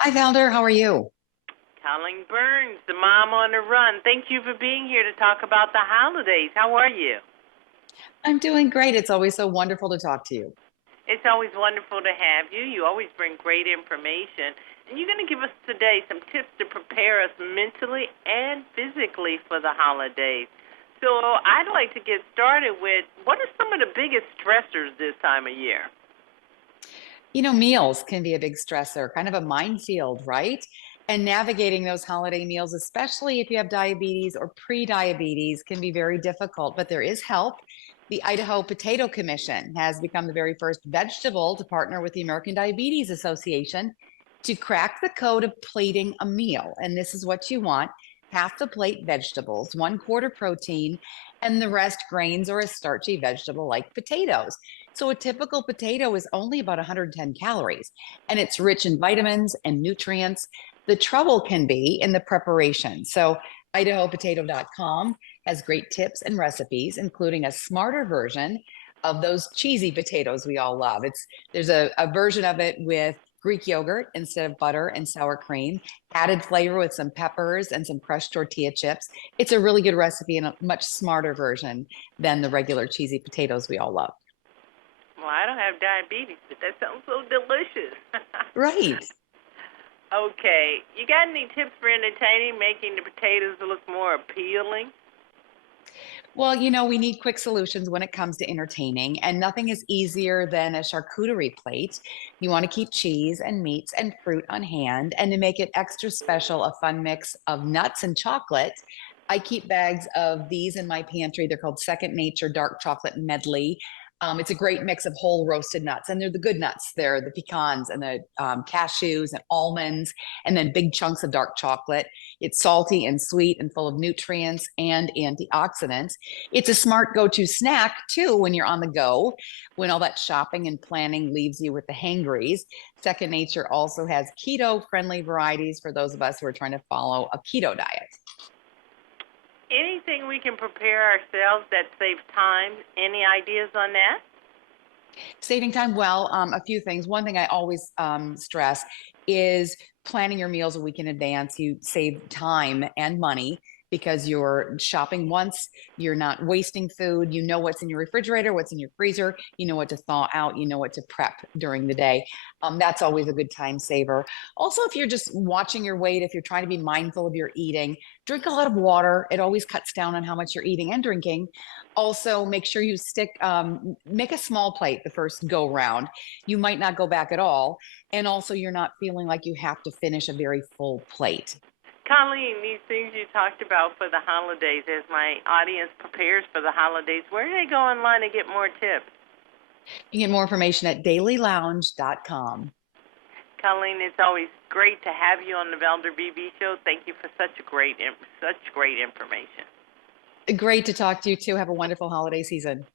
Hi, Valder. How are you? Colleen Burns, the mom on the run. Thank you for being here to talk about the holidays. How are you? I'm doing great. It's always so wonderful to talk to you. It's always wonderful to have you. You always bring great information. And you're going to give us today some tips to prepare us mentally and physically for the holidays. So I'd like to get started with what are some of the biggest stressors this time of year? Meals can be a big stressor, kind of a minefield, right? And navigating those holiday meals, especially if you have diabetes or pre-diabetes, can be very difficult, but there is help. The Idaho Potato Commission has become the very first vegetable to partner with the American Diabetes Association to crack the code of plating a meal. And this is what you want: half the plate vegetables, one quarter protein, and the rest grains or a starchy vegetable like potatoes. So a typical potato is only about 110 calories, and it's rich in vitamins and nutrients. The trouble can be in the preparation. So idahopotato.com has great tips and recipes, including a smarter version of those cheesy potatoes we all love. There's a version of it with Greek yogurt instead of butter and sour cream, added flavor with some peppers and some crushed tortilla chips. It's a really good recipe and a much smarter version than the regular cheesy potatoes we all love. Well, I don't have diabetes, but that sounds so delicious. Right. Okay. You got any tips for entertaining, making the potatoes look more appealing? Well, we need quick solutions when it comes to entertaining, and nothing is easier than a charcuterie plate. You want to keep cheese and meats and fruit on hand, and to make it extra special, a fun mix of nuts and chocolate. I keep bags of these in my pantry. They're called Second Nature Dark Chocolate Medley. It's a great mix of whole roasted nuts, and they're the good nuts. They're the pecans and the cashews and almonds, and then big chunks of dark chocolate. It's salty and sweet and full of nutrients and antioxidants. It's a smart go-to snack too when you're on the go, when all that shopping and planning leaves you with the hangries. Second Nature also has keto-friendly varieties for those of us who are trying to follow a keto diet. Anything we can prepare ourselves that saves time? Any ideas on that? Saving time, well, a few things. One thing I always stress is planning your meals a week in advance. You save time and money because you're shopping once, you're not wasting food. You know what's in your refrigerator, what's in your freezer, you know what to thaw out, you know what to prep during the day. That's always a good time saver. Also, if you're just watching your weight, if you're trying to be mindful of your eating, drink a lot of water. It always cuts down on how much you're eating and drinking. Also, make sure you make a small plate the first go round. You might not go back at all. And also, you're not feeling like you have to finish a very full plate. Colleen, these things you talked about for the holidays, as my audience prepares for the holidays, where do they go online to get more tips? You get more information at dailylounge.com. Colleen, it's always great to have you on the Velder BB show. Thank you for such great information. Great to talk to you too. Have a wonderful holiday season.